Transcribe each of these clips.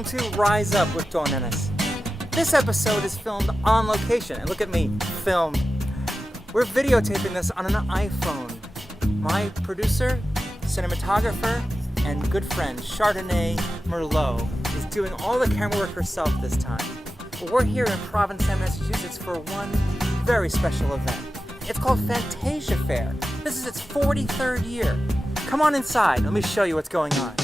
Welcome to Rise Up with Dawn Ennis. This episode is filmed on location, and look at me, filmed. We're videotaping this on an iPhone. My producer, cinematographer, and good friend, Chardonnay Merlot, is doing all the camera work herself this time. But we're here in Provincetown, Massachusetts for one very special event. It's called Fantasia Fair. This is its 43rd year. Come on inside, let me show you what's going on.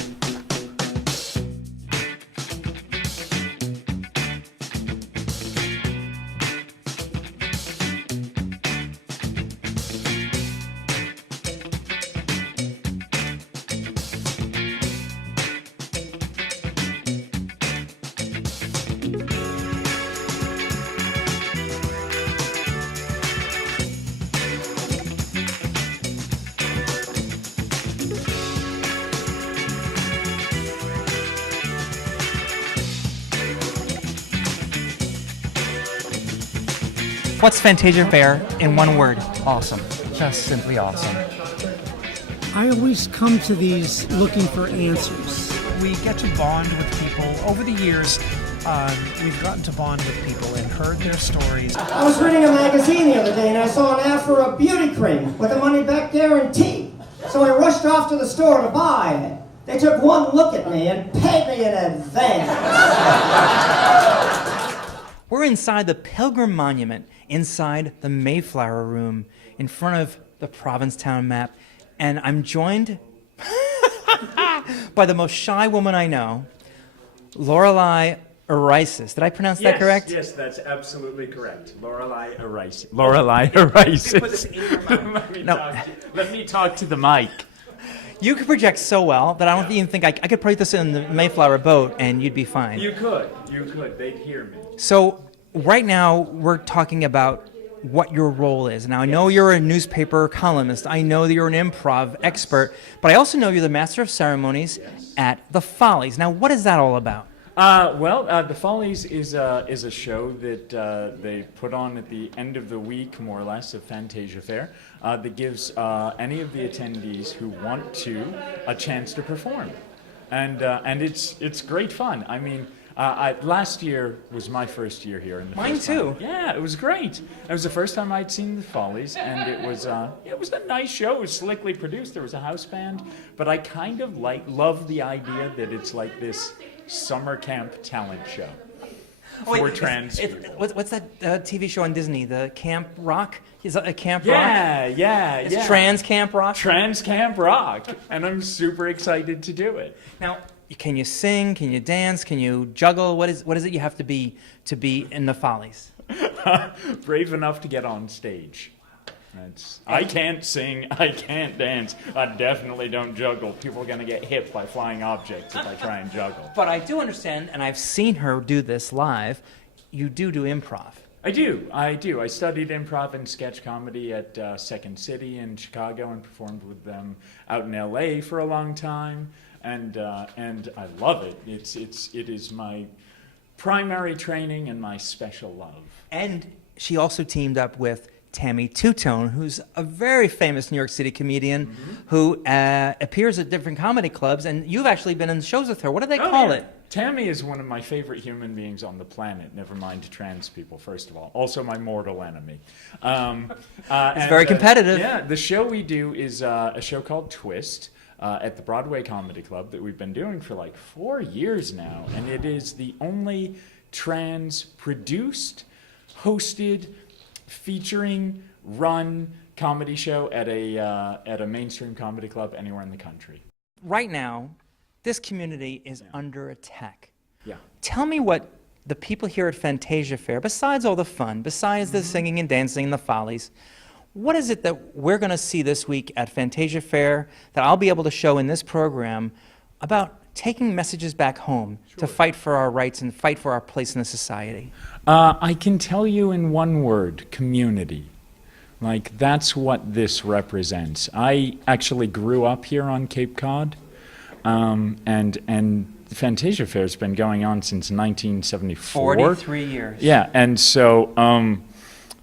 What's Fantasia Fair in one word? Awesome. Just simply awesome. I always come to these looking for answers. We get to bond with people. Over the years, we've gotten to bond with people and heard their stories. I was reading a magazine the other day and I saw an ad for a beauty cream with a money-back guarantee. So I rushed off to the store to buy it. They took one look at me and paid me in advance. We're inside the Pilgrim Monument, inside the Mayflower Room, in front of the Provincetown map, and I'm joined by the most shy woman I know, Lorelei Arisis. Did I pronounce that correct? Yes, that's absolutely correct. Lorelei Arisis. Lorelei Arisis. Let me talk to the mic. You could project so well that I don't even think I could put this in the Mayflower boat and you'd be fine. You could. They'd hear me. So right now we're talking about what your role is. Now I know you're a newspaper columnist. I know that you're an improv expert, but I also know you're the master of ceremonies at the Follies. Now what is that all about? The Follies is a show that they put on at the end of the week, more or less, of Fantasia Fair, that gives any of the attendees who want to a chance to perform, and it's great fun. I mean, last year was my first year here. Mine too. Yeah, it was great. It was the first time I'd seen the Follies, and it was a nice show. It was slickly produced. There was a house band, but I kind of love the idea that it's like this summer camp talent show for trans people. What's that TV show on Disney? The Camp Rock? Is that a Camp Rock? Yeah. It's Trans Camp Rock? Trans Camp Rock, and I'm super excited to do it. Now, can you sing? Can you dance? Can you juggle? What is it you have to be in the Follies? Brave enough to get on stage. I can't sing, I can't dance, I definitely don't juggle. People are going to get hit by flying objects if I try and juggle. But I do understand, and I've seen her do this live, you do improv. I do. I studied improv and sketch comedy at Second City in Chicago and performed with them out in LA for a long time, and I love it. It is my primary training and my special love. And she also teamed up with Tammy Two-Tone, who's a very famous New York City comedian who appears at different comedy clubs, and you've actually been in shows with her. What do they call it? Tammy is one of my favorite human beings on the planet, never mind trans people, first of all. Also my mortal enemy. It's very competitive. Yeah, the show we do is a show called Twist at the Broadway Comedy Club that we've been doing for like 4 years now, and it is the only trans-produced, hosted, featuring, run comedy show at a mainstream comedy club anywhere in the country. Right now, this community is under attack. Yeah. Tell me what the people here at Fantasia Fair, besides all the fun, besides the singing and dancing and the Follies, what is it that we're going to see this week at Fantasia Fair that I'll be able to show in this program about taking messages back home to fight for our rights and fight for our place in the society? I can tell you in one word: community. Like, that's what this represents. I actually grew up here on Cape Cod, and the Fantasia Fair's been going on since 1974. 43 years. Yeah, and so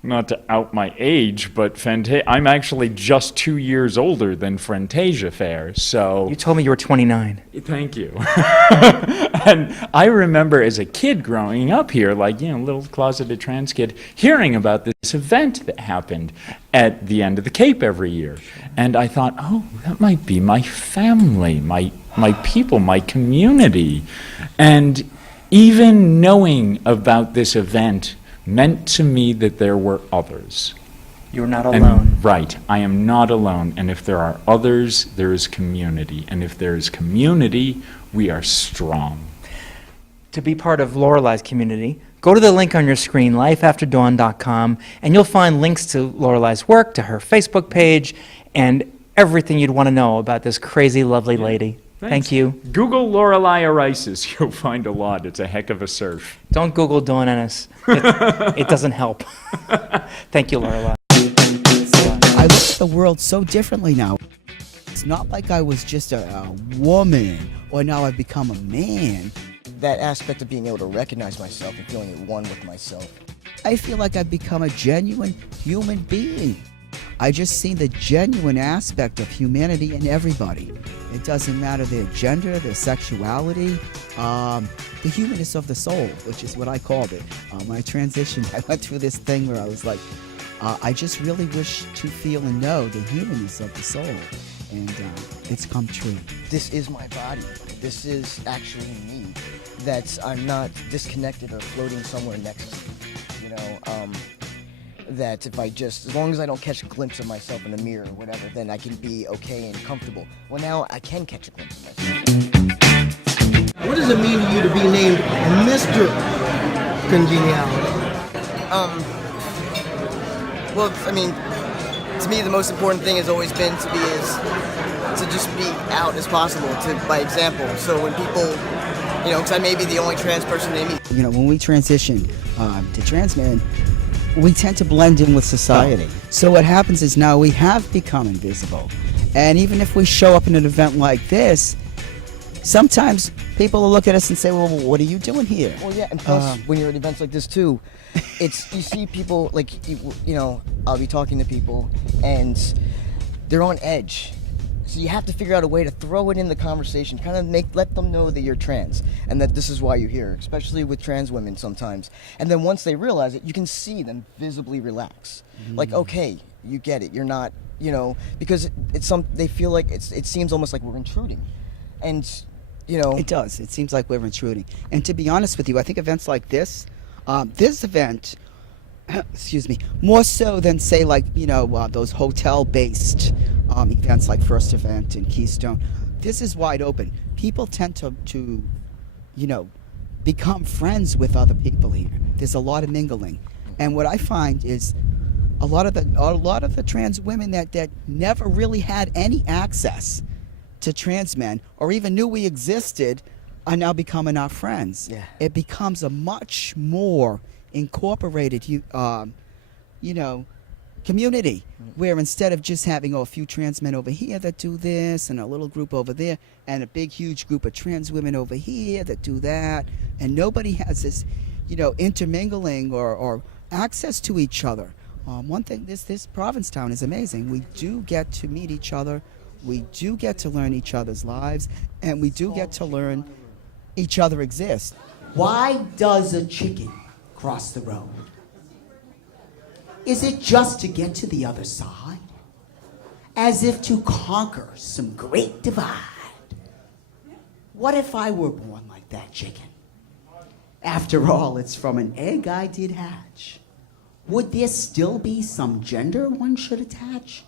not to out my age, but I'm actually just 2 years older than Fantasia Fair, so... You told me you were 29. Thank you. And I remember as a kid growing up here, like, little closeted trans kid, hearing about this event that happened at the end of the Cape every year. And I thought, oh, that might be my family, my people, my community. And even knowing about this event meant to me that there were others. You're not alone. Right, I am not alone. And if there are others, there is community. And if there is community, we are strong. To be part of Lorelei's community, go to the link on your screen, lifeafterdawn.com, and you'll find links to Lorelei's work, to her Facebook page, and everything you'd want to know about this crazy, lovely lady. Thanks. Thank you. Google Lorelei Arisis. You'll find a lot. It's a heck of a search. Don't Google Dawn Ennis. It doesn't help. Thank you, Lorelei. I look at the world so differently now. It's not like I was just a woman, or now I've become a man. That aspect of being able to recognize myself and feeling at one with myself. I feel like I've become a genuine human being. I just see the genuine aspect of humanity in everybody. It doesn't matter their gender, their sexuality, the humanness of the soul, which is what I called it. When I transitioned, I went through this thing where I was like, I just really wish to feel and know the humanness of the soul. And it's come true. This is my body. This is actually me. That I'm not disconnected or floating somewhere next to, that if as long as I don't catch a glimpse of myself in the mirror or whatever, then I can be okay and comfortable. Well, now I can catch a glimpse of myself. What does it mean to you to be named Mr. Congeniality? Well, I mean, to me, the most important thing has always been to just be out as possible, by example. So when people, because I may be the only trans person they meet. When we transition to trans men, we tend to blend in with society. So what happens is now we have become invisible. And even if we show up in an event like this, sometimes people will look at us and say, well, what are you doing here? Well, yeah, and plus, when you're at events like this too, you see people, I'll be talking to people, and they're on edge. So you have to figure out a way to throw it in the conversation, kind of let them know that you're trans and that this is why you're here, especially with trans women sometimes. And then once they realize it, you can see them visibly relax. Like, okay, you get it. You're not, because they feel like it seems almost like we're intruding. And, It does. It seems like we're intruding. And to be honest with you, I think events like this event, excuse me, more so than say those hotel-based events like First Event and Keystone, this is wide open. People tend to become friends with other people here. There's a lot of mingling, and what I find is a lot of the trans women that never really had any access to trans men or even knew we existed are now becoming our friends. Yeah. It becomes a much more incorporated, community, where instead of just having a few trans men over here that do this and a little group over there and a big huge group of trans women over here that do that, and nobody has this intermingling or access to each other. One thing, this Provincetown is amazing. We do get to meet each other, we do get to learn each other's lives, and we do get to learn each other exist. Why does a chicken cross the road? Is it just to get to the other side? As if to conquer some great divide? What if I were born like that chicken? After all, it's from an egg I did hatch. Would there still be some gender one should attach?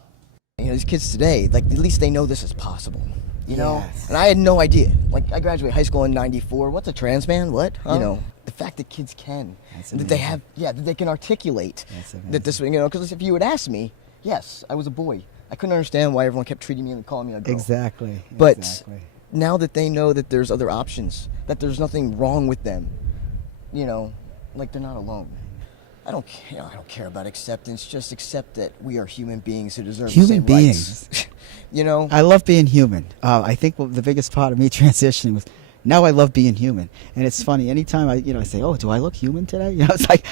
These kids today, at least they know this is possible. Yes. And I had no idea. I graduated high school in '94. What's a trans man? What? Huh? The fact that kids can, that they have, that they can articulate that this, because if you had asked me, yes, I was a boy. I couldn't understand why everyone kept treating me and calling me a girl. Exactly. But now that they know that there's other options, that there's nothing wrong with them, they're not alone. I don't care about acceptance. Just accept that we are human beings who deserve the same rights. I love being human. I think the biggest part of me transitioning was now I love being human. And it's funny, anytime I say, oh, do I look human today? It's like,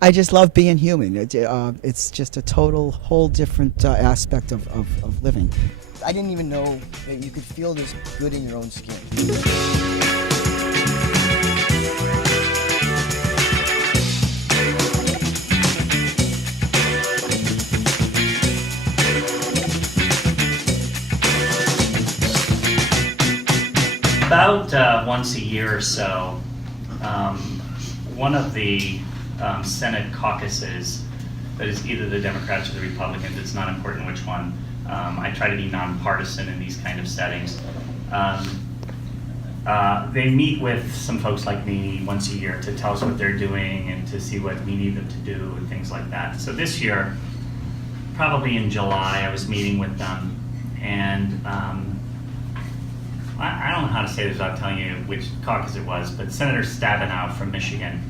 I just love being human. It's just a whole different aspect of living. I didn't even know that you could feel this good in your own skin. About once a year or so, one of the Senate caucuses, that is either the Democrats or the Republicans, it's not important which one, I try to be nonpartisan in these kind of settings. They meet with some folks like me once a year to tell us what they're doing and to see what we need them to do and things like that. So this year, probably in July, I was meeting with them, and I don't know how to say this without telling you which caucus it was, but Senator Stabenow from Michigan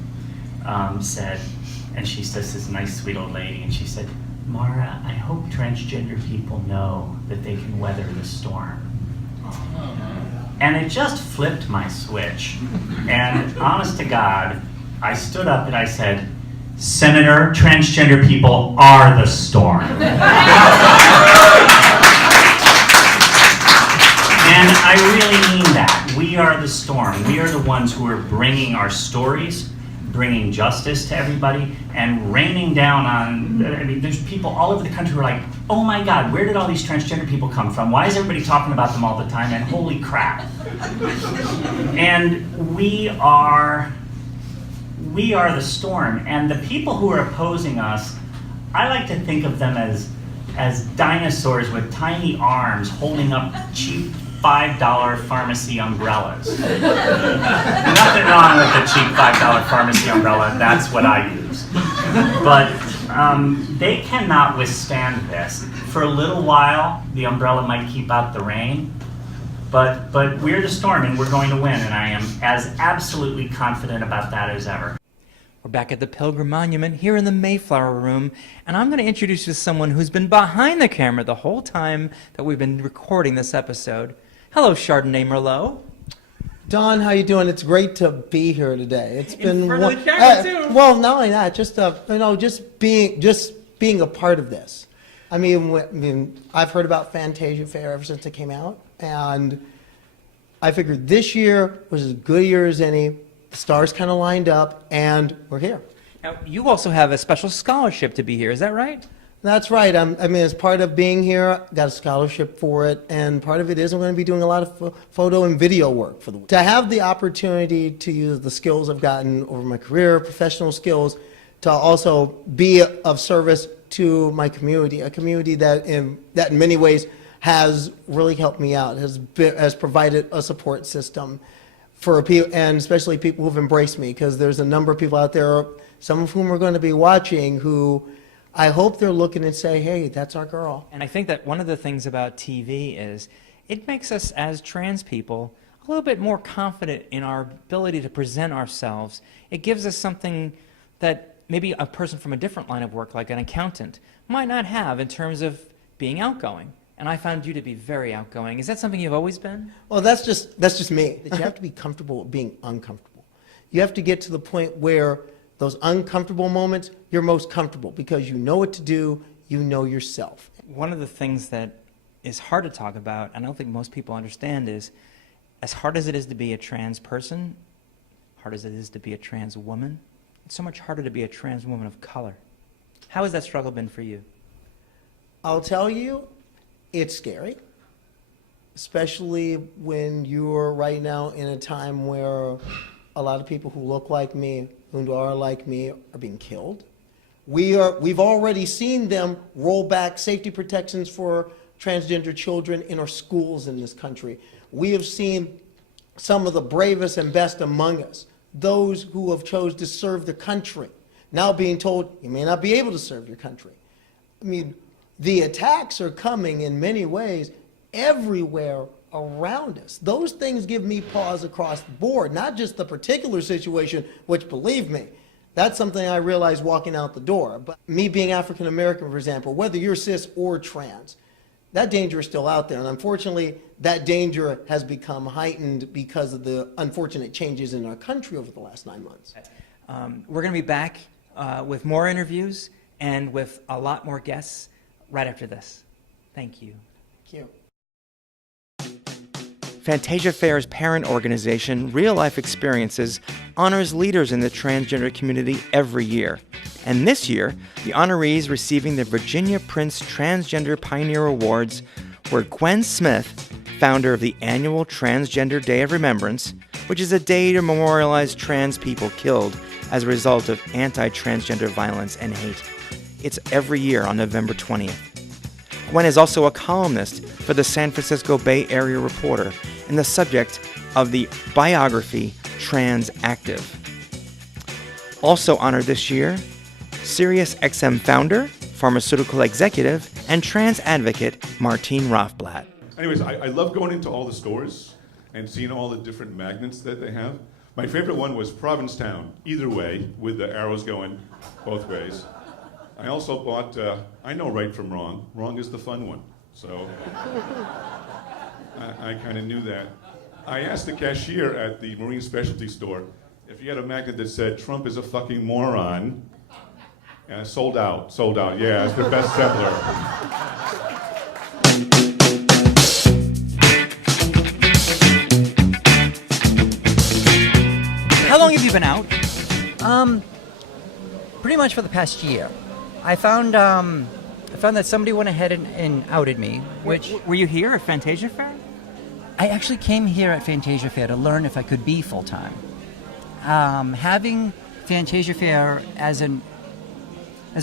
said, and she says, this nice sweet old lady, and she said, Mara, I hope transgender people know that they can weather the storm. And it just flipped my switch. And honest to God, I stood up and I said, Senator, transgender people are the storm. And I really mean that. We are the storm. We are the ones who are bringing our stories, bringing justice to everybody, and raining down on, I mean, there's people all over the country who are like, oh my God, where did all these transgender people come from? Why is everybody talking about them all the time? And holy crap. And we are the storm. And the people who are opposing us, I like to think of them as dinosaurs with tiny arms holding up cheap $5 pharmacy umbrellas. Nothing wrong with the cheap $5 pharmacy umbrella, that's what I use. But they cannot withstand this. For a little while, the umbrella might keep out the rain, but we're the storm and we're going to win, and I am as absolutely confident about that as ever. We're back at the Pilgrim Monument here in the Mayflower Room, and I'm going to introduce you to someone who's been behind the camera the whole time that we've been recording this episode. Hello, Chardonnay Merlot. Don, how you doing? It's great to be here today. It's been in front of the camera too. Well, not only that, just being a part of this. I mean, I've heard about Fantasia Fair ever since it came out, and I figured this year was as good a year as any. The stars kind of lined up, and we're here. Now, you also have a special scholarship to be here. Is that right? That's right. I mean, as part of being here, I got a scholarship for it, and part of it is I'm going to be doing a lot of photo and video work for the week. To have the opportunity to use the skills I've gotten over my career, professional skills, to also be of service to my community, a community that in many ways has really helped me out, has provided a support system for people, and especially people who've embraced me, because there's a number of people out there, some of whom are going to be watching, who I hope they're looking and say, hey, that's our girl. And I think that one of the things about TV is it makes us as trans people a little bit more confident in our ability to present ourselves. It gives us something that maybe a person from a different line of work, like an accountant, might not have in terms of being outgoing. And I found you to be very outgoing. Is that something you've always been? Well, that's just me. You have to be comfortable with being uncomfortable. You have to get to the point where those uncomfortable moments, you're most comfortable because you know what to do, you know yourself. One of the things that is hard to talk about, and I don't think most people understand, is as hard as it is to be a trans person, hard as it is to be a trans woman, it's so much harder to be a trans woman of color. How has that struggle been for you? I'll tell you, it's scary, especially when you're right now in a time where a lot of people who look like me, who are like me, are being killed. We've already seen them roll back safety protections for transgender children in our schools in this country. We have seen some of the bravest and best among us, those who have chose to serve the country, now being told you may not be able to serve your country. I mean, the attacks are coming in many ways everywhere around us. Those things give me pause across the board, not just the particular situation, which, believe me, that's something I realized walking out the door. But me being African American, for example, whether you're cis or trans, that danger is still out there. And unfortunately, that danger has become heightened because of the unfortunate changes in our country over the last 9 months. We're going to be back with more interviews and with a lot more guests right after this. Thank you. Thank you. Fantasia Fair's parent organization, Real Life Experiences, honors leaders in the transgender community every year. And this year, the honorees receiving the Virginia Prince Transgender Pioneer Awards were Gwen Smith, founder of the annual Transgender Day of Remembrance, which is a day to memorialize trans people killed as a result of anti-transgender violence and hate. It's every year on November 20th. Gwen is also a columnist for the San Francisco Bay Area Reporter and the subject of the biography Trans Active. Also honored this year, SiriusXM founder, pharmaceutical executive, and trans advocate Martine Rothblatt. Anyways, I love going into all the stores and seeing all the different magnets that they have. My favorite one was Provincetown, either way, with the arrows going both ways. I also bought, I know right from wrong. Wrong is the fun one. So I kind of knew that. I asked the cashier at the Marine Specialty store if he had a magnet that said, Trump is a fucking moron. And sold out. Yeah, it's the best seller. How long have you been out? Pretty much for the past year. I found that somebody went ahead and outed me. Which Were you here at Fantasia Fair? I actually came here at Fantasia Fair to learn if I could be full time. Having Fantasia Fair as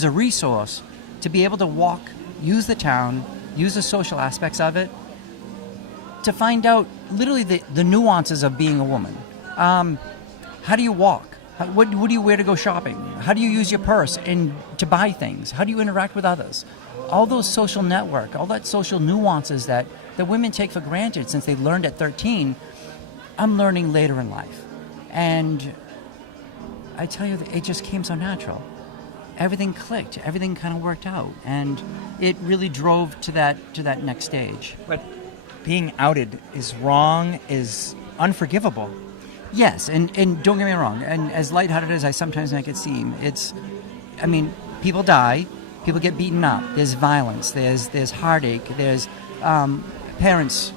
a resource to be able to walk, use the town, use the social aspects of it, to find out literally the nuances of being a woman. How do you walk? What do you wear to go shopping? How do you use your purse to buy things? How do you interact with others? All those social network, all that social nuances that women take for granted since they learned at 13, I'm learning later in life. And I tell you, it just came so natural. Everything clicked, everything kind of worked out, and it really drove to that next stage. But being outed is wrong, is unforgivable. Yes, and don't get me wrong, and as lighthearted as I sometimes make it seem, people die, people get beaten up, there's violence, there's heartache, there's parents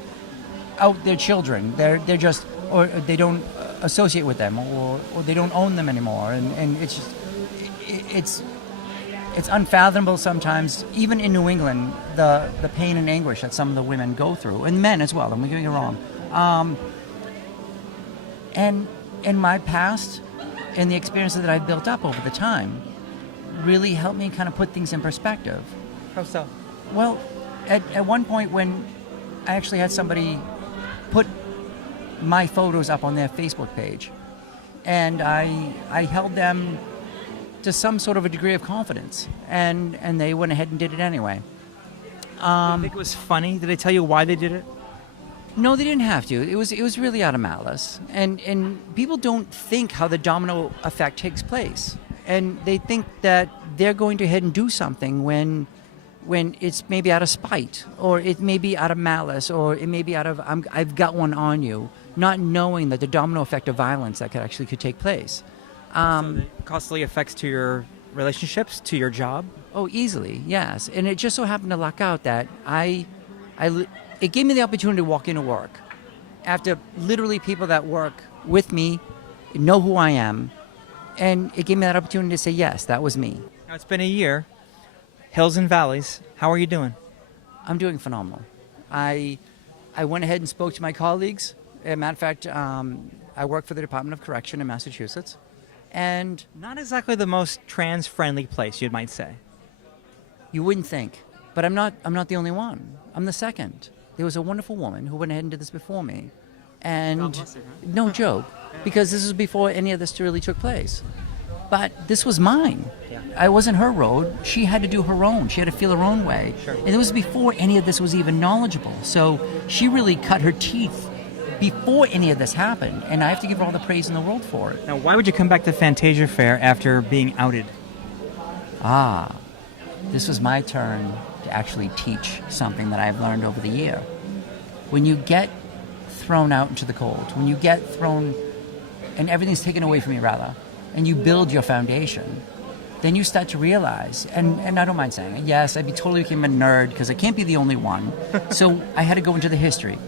out their children, they're just, or they don't associate with them, or they don't own them anymore, and it's just, it's unfathomable sometimes, even in New England, the pain and anguish that some of the women go through, and men as well, don't get me wrong. And in my past, and the experiences that I've built up over the time, really helped me kind of put things in perspective. How so? Well, at one point when I actually had somebody put my photos up on their Facebook page, and I held them to some sort of a degree of confidence, and they went ahead and did it anyway. Did you think it was funny? Did they tell you why they did it? No, they didn't have to. It was really out of malice, and people don't think how the domino effect takes place, and they think that they're going to head and do something when it's maybe out of spite, or it may be out of malice, or it may be out of I've got one on you, not knowing that the domino effect of violence that could take place. So costly effects to your relationships, to your job? Oh, easily, yes. And it just so happened to luck out that it gave me the opportunity to walk into work after literally people that work with me know who I am, and it gave me that opportunity to say, yes, that was me. Now, it's been a year. Hills and valleys. How are you doing? I'm doing phenomenal. I went ahead and spoke to my colleagues. As a matter of fact, I work for the Department of Correction in Massachusetts. And not exactly the most trans-friendly place, you might say. You wouldn't think, but I'm not the only one. I'm the second. There was a wonderful woman who went ahead and did this before me, and no joke, because this was before any of this really took place. But this was mine. Yeah. I wasn't her road. She had to do her own. She had to feel her own way. Sure. And it was before any of this was even knowledgeable. So she really cut her teeth before any of this happened, and I have to give her all the praise in the world for it. Now, why would you come back to Fantasia Fair after being outed? this was my turn to actually teach something that I've learned over the year. When you get thrown out into the cold, when you get thrown and everything's taken away from you, rather, and you build your foundation, then you start to realize, and I don't mind saying it, yes, I totally became a nerd because I can't be the only one. So I had to go into the history.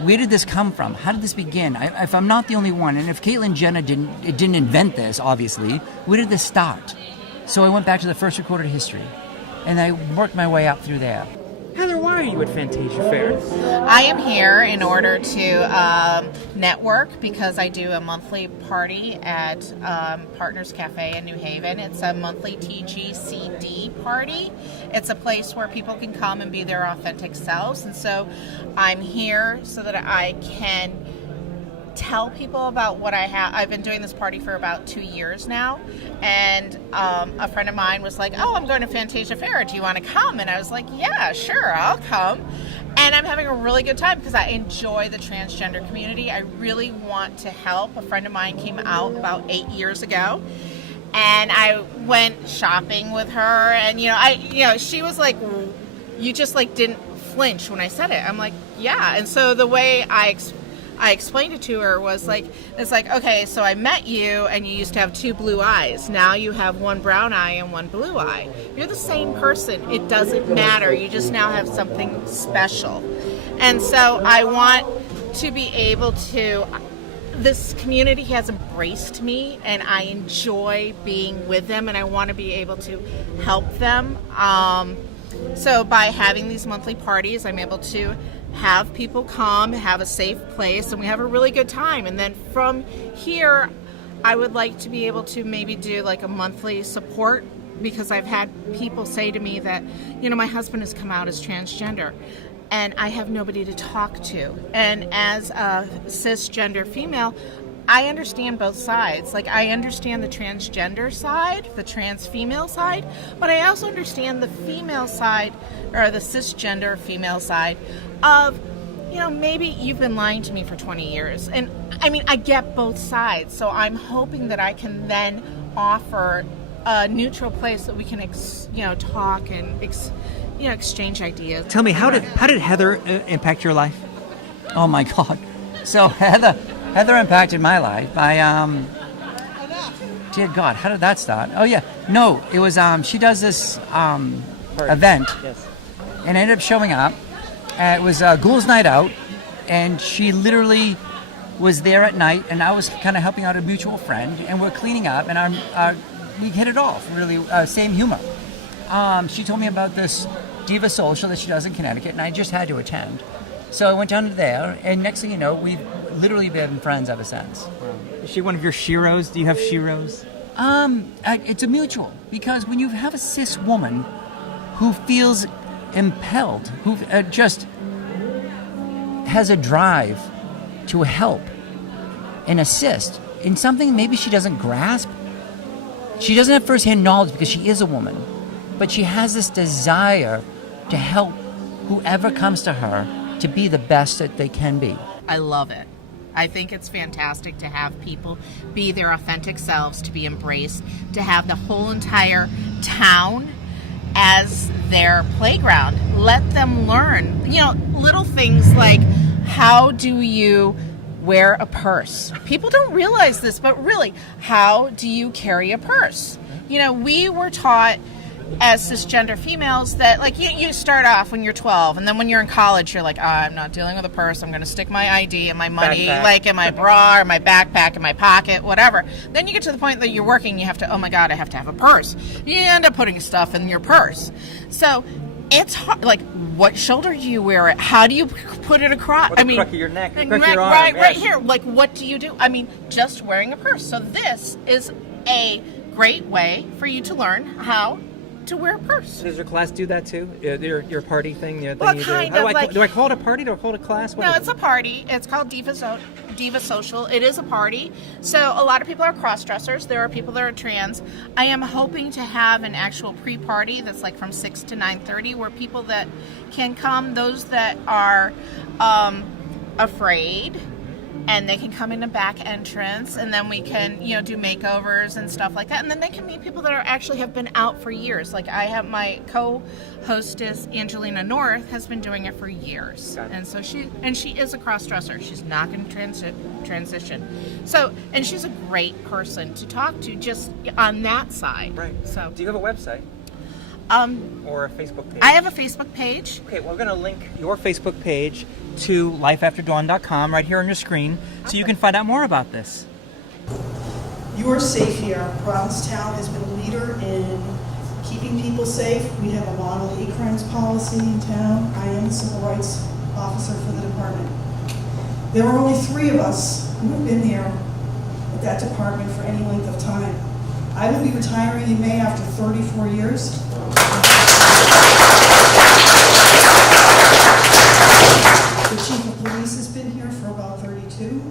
Where did this come from? How did this begin? If I'm not the only one, and if Caitlyn Jenner didn't invent this, obviously, where did this start? So I went back to the first recorded history, and I worked my way up through there. Heather, why are you at Fantasia Fair? I am here in order to network because I do a monthly party at Partners Cafe in New Haven. It's a monthly TGCD party. It's a place where people can come and be their authentic selves. And so I'm here so that I can tell people about what I have. I've been doing this party for about 2 years now, and a friend of mine was like, oh, I'm going to Fantasia Fair, do you want to come? And I was like, yeah, sure, I'll come. And I'm having a really good time because I enjoy the transgender community. I really want to help. A friend of mine came out about 8 years ago, and I went shopping with her, and she was like, you just like didn't flinch when I said it. I'm like, yeah. And so the way I explained it to her was like, it's like, okay, so I met you and you used to have 2 blue eyes. Now you have 1 brown eye and 1 blue eye. You're the same person. It doesn't matter. You just now have something special. And so I want to be able to, this community has embraced me and I enjoy being with them and I want to be able to help them. So by having these monthly parties, I'm able to have people come, have a safe place, and we have a really good time. And then from here, I would like to be able to maybe do like a monthly support, because I've had people say to me that, my husband has come out as transgender and I have nobody to talk to. And as a cisgender female, I understand both sides. Like, I understand the transgender side, the trans female side, but I also understand the female side, or the cisgender female side of, maybe you've been lying to me for 20 years. And I mean, I get both sides. So I'm hoping that I can then offer a neutral place that we can, talk and, exchange ideas. Tell me, how did Heather impact your life? Oh my God. So Heather impacted my life by, dear God, how did that start? Oh yeah, no, it was, she does this event, Yes. and I ended up showing up. It was Ghouls Night Out, and she literally was there at night, and I was kind of helping out a mutual friend, and we're cleaning up, and we hit it off, really, same humor. She told me about this Diva Social that she does in Connecticut, and I just had to attend. So I went down to there, and next thing you know, we've literally been friends ever since. Is she one of your sheroes? Do you have sheroes? It's a mutual, because when you have a cis woman who feels impelled, who just has a drive to help and assist in something maybe she doesn't grasp. She doesn't have firsthand knowledge because she is a woman, but she has this desire to help whoever comes to her to be the best that they can be. I love it. I think it's fantastic to have people be their authentic selves, to be embraced, to have the whole entire town as their playground. Let them learn, little things like, how do you wear a purse? People don't realize this, but really, how do you carry a purse? We were taught as cisgender females that, like, you start off when you're 12, and then when you're in college, you're like, I'm not dealing with a purse. I'm going to stick my ID and my money, like, in my bra or my backpack in my pocket, whatever. Then you get to the point that you're working, you have to, oh my God, I have to have a purse. You end up putting stuff in your purse. So it's hard. Like, what shoulder do you wear it? How do you put it across? Or the crook of your neck, the crook of your arm. Right here. Like, what do you do? I mean, just wearing a purse. So this is a great way for you to learn how to wear a purse. Does your class do that too? Your party thing? Well, kind of. Do I call it a party? Do I call it a class? No, it's a party. It's called Diva Social. It is a party. So a lot of people are cross-dressers. There are people that are trans. I am hoping to have an actual pre-party that's like from 6 to 9:30, where people that can come, those that are afraid, and they can come in the back entrance, and then we can, do makeovers and stuff like that. And then they can meet people that actually have been out for years. Like I have my co-hostess, Angelina North, has been doing it for years. And so she is a cross-dresser. She's not going to transition. So, and she's a great person to talk to just on that side. Right. So, do you have a website? Or a Facebook page? I have a Facebook page. Okay, well, we're going to link your Facebook page to lifeafterdawn.com right here on your screen so you can find out more about this. You are safe here. Provincetown has been a leader in keeping people safe. We have a model hate crimes policy in town. I am the civil rights officer for the department. There are only 3 of us who have been here at that department for any length of time. I will be retiring in May after 34 years. The chief of police has been here for about 32,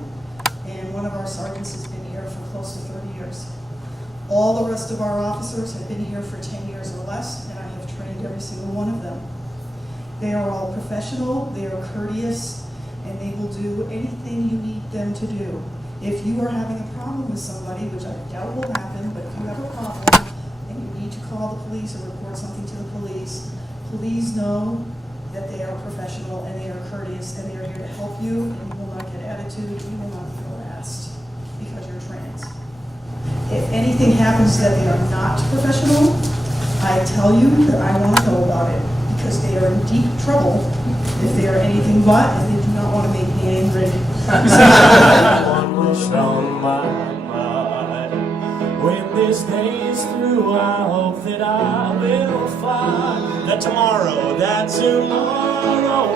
and one of our sergeants has been here for close to 30 years. All the rest of our officers have been here for 10 years or less, and I have trained every single one of them. They are all professional, they are courteous, and they will do anything you need them to do. If you are having a problem with somebody, which I doubt will happen, but if you have a problem and you need to call the police or report something to the police, please know that they are professional and they are courteous and they are here to help you, and you will not get attitude, you will not be harassed because you're trans. If anything happens that they are not professional, I tell you that I want to know about it because they are in deep trouble if they are anything but, and they do not want to make me angry. One wish on my mind. When this day is through, I hope that I will find that tomorrow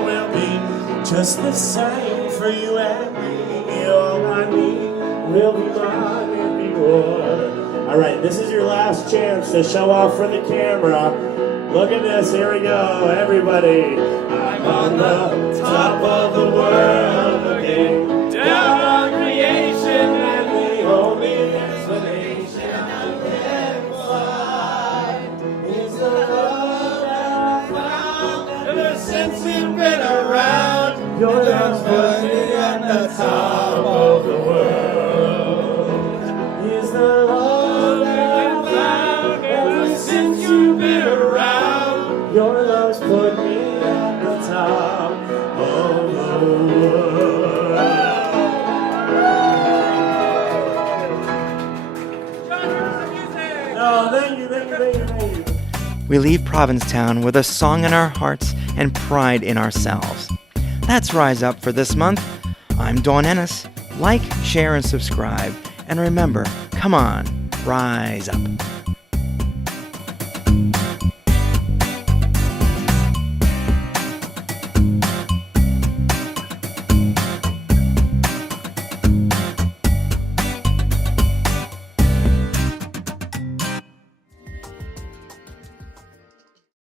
will be just the same for you and me. All I need will be mine and be yours. All right, this is your last chance to show off for the camera. Look at this, here we go, everybody. I'm on the top of the world looking down on creation, and the only explanation I can find is the love that I found ever since you've been around. Your love's put me at the top of the world. Is the love that I found ever since you've been around. Your love's put me at the top of the world. No, thank you. We leave Provincetown with a song in our hearts and pride in ourselves. That's Rise Up for this month. I'm Dawn Ennis. Like, share, and subscribe. And remember, come on, rise up.